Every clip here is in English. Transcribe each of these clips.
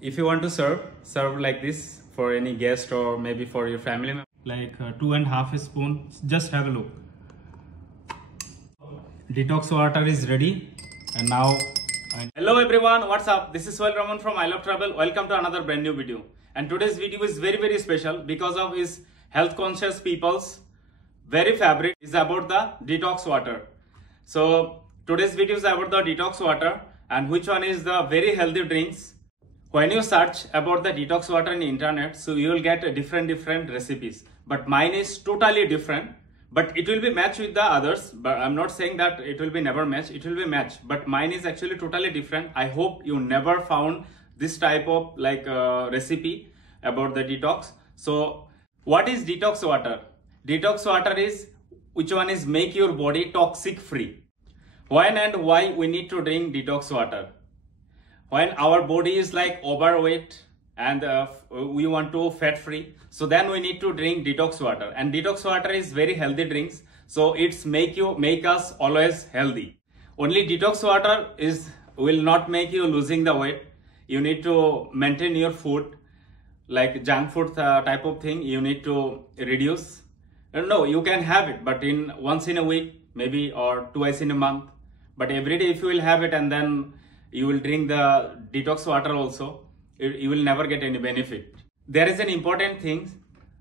If you want to serve like this for any guest or maybe for your family member, like 2.5 spoons. Just have a look. Detox water is ready. And now hello everyone, what's up? This is Raman from I Love Travel. Welcome to another brand new video. And today's video is very special because of his health conscious people's very favorite is about the detox water. So today's video is about the detox water and which one is the very healthy drinks. When you search about the detox water in the internet, so you will get different recipes, but mine is totally different, but it will be matched with the others. But I'm not saying that it will be never matched, it will be matched, but mine is actually totally different. I hope you never found this type of like recipe about the detox. So what is detox water? Detox water is which one is make your body toxic free. When and why we need to drink detox water? When our body is like overweight and we want to fat free, so then we need to drink detox water. And detox water is very healthy drinks, so it's make us always healthy. Only detox water will not make you losing the weight. You need to maintain your food, like junk food type of thing. You need to reduce. No, you can have it, but in once in a week maybe, or twice in a month. But every day if you will have it and then you will drink the detox water also, you will never get any benefit. There is an important thing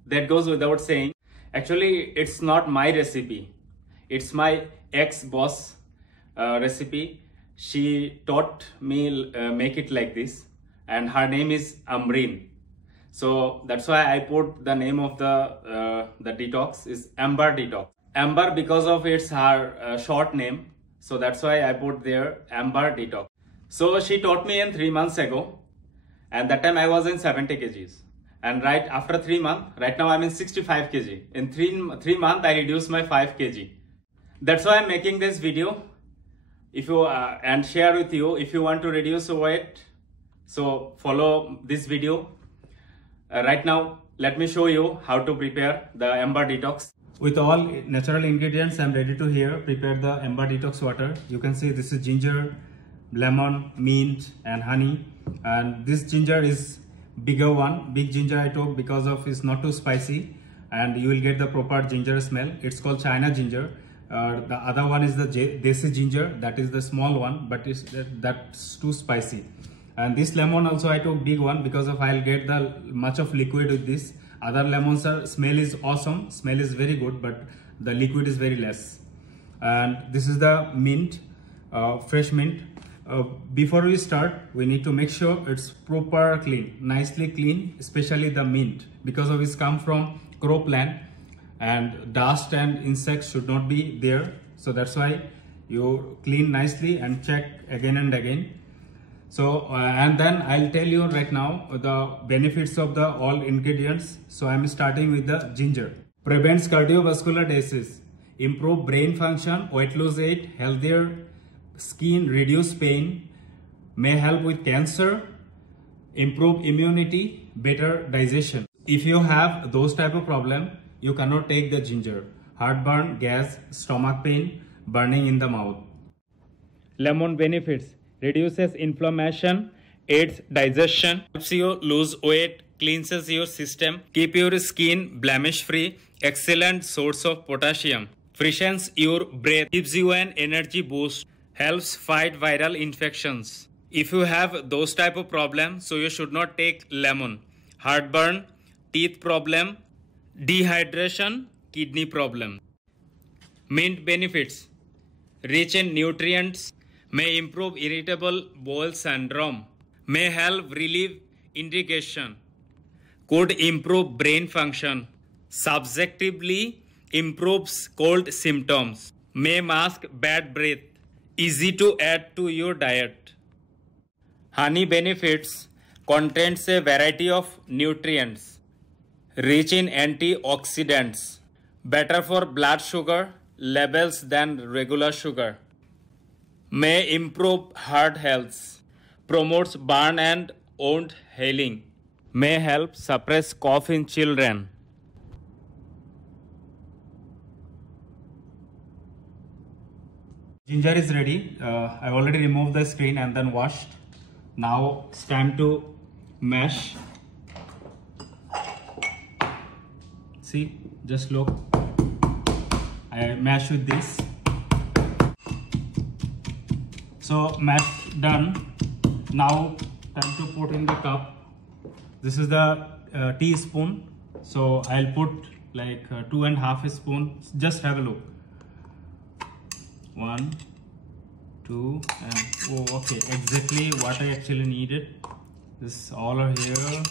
that goes without saying. Actually, it's not my recipe. It's my ex-boss recipe. She taught me make it like this, and her name is Amreen. So that's why I put the name of the detox is Amber Detox. Amber because of its her short name. So that's why I put there Amber Detox. So she taught me in 3 months ago, and that time I was in 70 kgs. And right after 3 months, right now I'm in 65 kg. In three months, I reduced my 5 kg. That's why I'm making this video. If you and share with you, if you want to reduce weight, so follow this video. Right now, let me show you how to prepare the Amber Detox. With all natural ingredients, I'm ready to prepare the Amber Detox water. You can see this is ginger, lemon, mint and honey, and this ginger is bigger one. Big ginger I took because of it's not too spicy and you will get the proper ginger smell. It's called China ginger. The other one is the desi ginger, that is the small one, but that's too spicy. And this lemon also I took big one because of I'll get the much of liquid with this. Other lemons smell is awesome, smell is very good, but the liquid is very less. And this is the mint, fresh mint. Before we start, we need to make sure it's proper clean, nicely clean, especially the mint, because of it's come from cropland and dust and insects should not be there. So that's why you clean nicely and check again and again. So and then I'll tell you right now the benefits of the all ingredients. So I'm starting with the ginger. Prevents cardiovascular disease, improve brain function, weight loss aid, healthier skin, reduce pain, may help with cancer, improve immunity, better digestion. If you have those type of problem, you cannot take the ginger. Heartburn, gas, stomach pain, burning in the mouth. Lemon benefits: reduces inflammation, aids digestion, helps you lose weight, cleanses your system, keep your skin blemish free, excellent source of potassium, freshens your breath, gives you an energy boost, helps fight viral infections. If you have those type of problems, so you should not take lemon. Heartburn, teeth problem, dehydration, kidney problem. Mint benefits: rich in nutrients, may improve irritable bowel syndrome, may help relieve indigestion, could improve brain function, subjectively improves cold symptoms, may mask bad breath, easy to add to your diet. Honey benefits: contains a variety of nutrients, rich in antioxidants, better for blood sugar levels than regular sugar, may improve heart health, promotes burn and wound healing, may help suppress cough in children. Ginger is ready. I've already removed the screen and then washed. Now it's time to mash. See, just look, I mash with this. So mash done. Now time to put in the cup. This is the teaspoon. So I'll put like 2.5 spoons. Just have a look. 1, 2, and oh, okay, exactly what I actually needed. This all are here.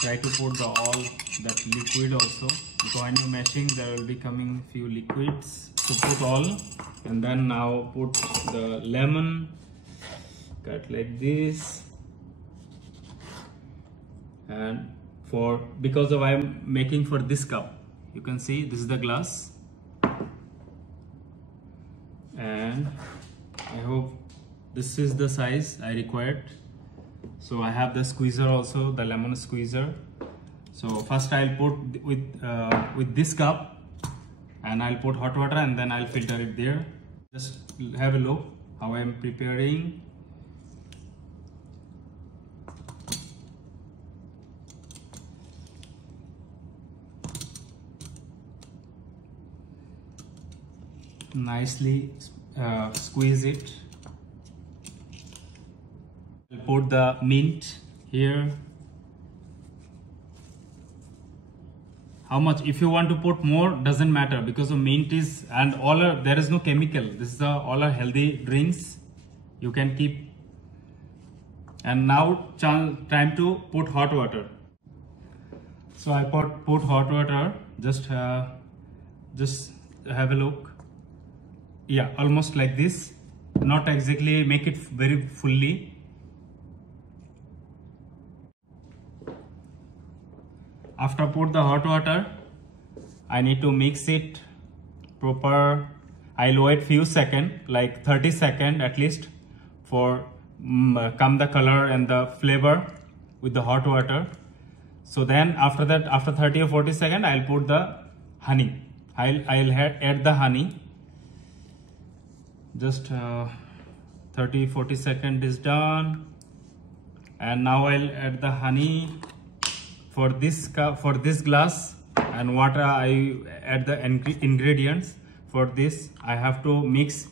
Try to put all that liquid also, because when you're mashing there will be coming few liquids. So put all, and then now put the lemon, cut like this. And because of I'm making for this cup, you can see this is the glass, and I hope this is the size I required. So I have the squeezer also, the lemon squeezer. So first I'll put with this cup, and I'll put hot water, and then I'll filter it there. Just have a look how I'm preparing. Nicely squeeze it. I'll put the mint here. How much? If you want to put more, doesn't matter, because the mint is, and there is no chemical. This is all are healthy drinks. You can keep. And now time to put hot water. So I put hot water. Just have a look. Yeah, almost like this. Not exactly make it very fully. After put the hot water, I need to mix it proper. I'll wait few seconds, like 30 seconds at least, for come the color and the flavor with the hot water. So then after that, after 30 or 40 seconds, I'll put the honey. I'll add the honey. Just 30-40 seconds is done, and now I'll add the honey for this cup, for this glass, and water. I add the ingredients for this. I have to mix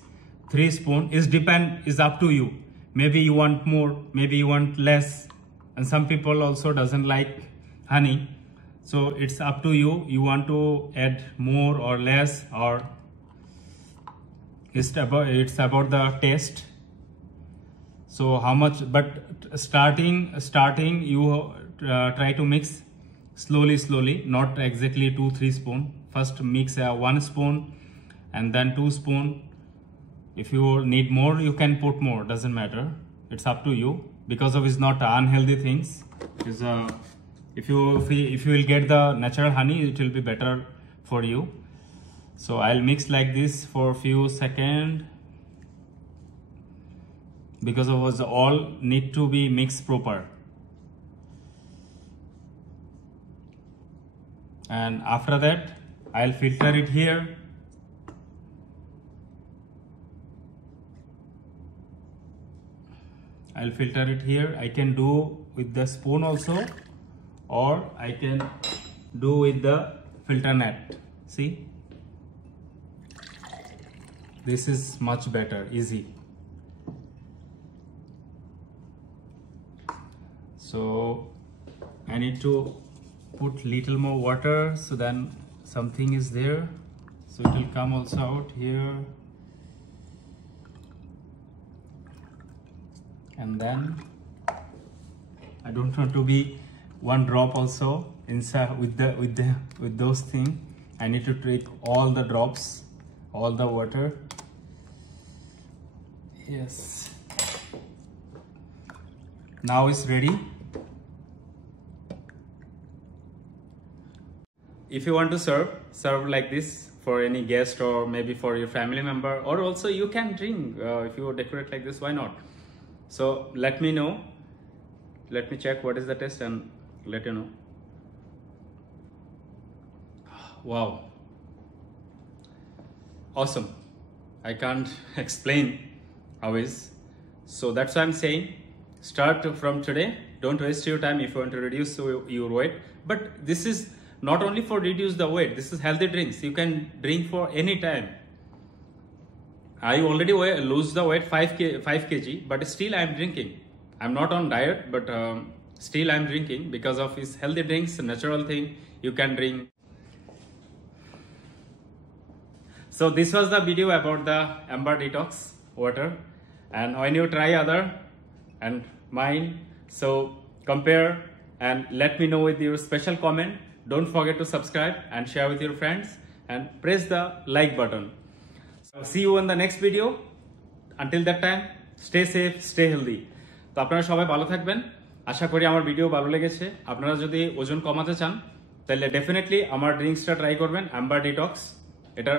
3 spoons. Is up to you. Maybe you want more, maybe you want less, and some people also doesn't like honey. So it's up to you. You want to add more or less, or it's about the taste. So how much? But starting you try to mix slowly, not exactly 2-3 spoons. First mix 1 spoon, and then 2 spoons. If you need more, you can put more. Doesn't matter. It's up to you, because of it's not unhealthy things. Is if you will get the natural honey, it will be better for you. So I'll mix like this for a few seconds, because of us all need to be mixed proper. And after that, I'll filter it here. I'll filter it here. I can do with the spoon also, or I can do with the filter net. See? This is much better, easy. So I need to put little more water, so then something is there, so it will come also out here. And then I don't want to be 1 drop also inside with those things. I need to take all the drops, all the water. Yes. Now it's ready. If you want to serve like this for any guest, or maybe for your family member, or also you can drink. If you decorate like this, why not? So let me know. Let me check what is the taste and let you know. Wow. Awesome. I can't explain how is. So that's why I'm saying, start from today. Don't waste your time if you want to reduce your weight. But this is not only for reduce the weight. This is healthy drinks. You can drink for any time. I already lose the weight 5 kg, but still I'm drinking. I'm not on diet, but still I'm drinking because of his healthy drinks, natural thing you can drink. So this was the video about the Amber Detox water, and when you try other and mine, so compare and let me know with your special comment. Don't forget to subscribe and share with your friends and press the like button. So see you in the next video. Until that time, stay safe, stay healthy. তো আপনারা সবাই ভালো থাকবেন। আশা করি আমার video ভালো লেগেছে। আপনারা যদি ওজন কমাতে চান তাহলে ডেফিনেটলি আমার ড্রিঙ্কসটা ট্রাই করবেন, অ্যাম্বার ডিটক্স। এটার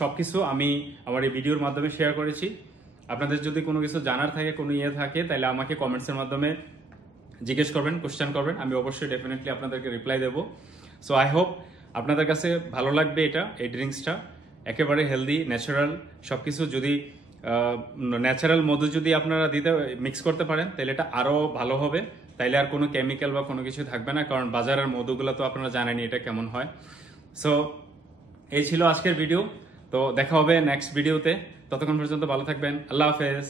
সবকিছু আমি আমার এই ভিডিওর মাধ্যমে শেয়ার করেছি। আপনাদের যদি কোনো কিছু জানার থাকে, কোনো থাকে, তাহলে আমাকে কমেন্টসের মাধ্যমে জিজ্ঞেস করবেন, কোশ্চেন করবেন, আমি অবশ্যই ডেফিনেটলি আপনাদেরকে রিপ্লাই দেবো। সো আই হোপ আপনাদের কাছে ভালো লাগবে এই ড্রিঙ্কসটা। একেবারে হেলদি, ন্যাচারাল সবকিছু। যদি ন্যাচারাল মধু যদি আপনারা মিক্স করতে পারেন তাহলে এটা আরো ভালো হবে। তাইলে আর কোনো কেমিক্যাল বা কোনো কিছু থাকবে না, কারণ বাজারের মধুগুলো তো আপনারা জানেনই এটা কেমন হয়। সো এই ছিল আজকের ভিডিও। তো দেখা হবে নেক্সট ভিডিওতে। ততক্ষণ পর্যন্ত ভালো থাকবেন। আল্লাহ হাফেজ।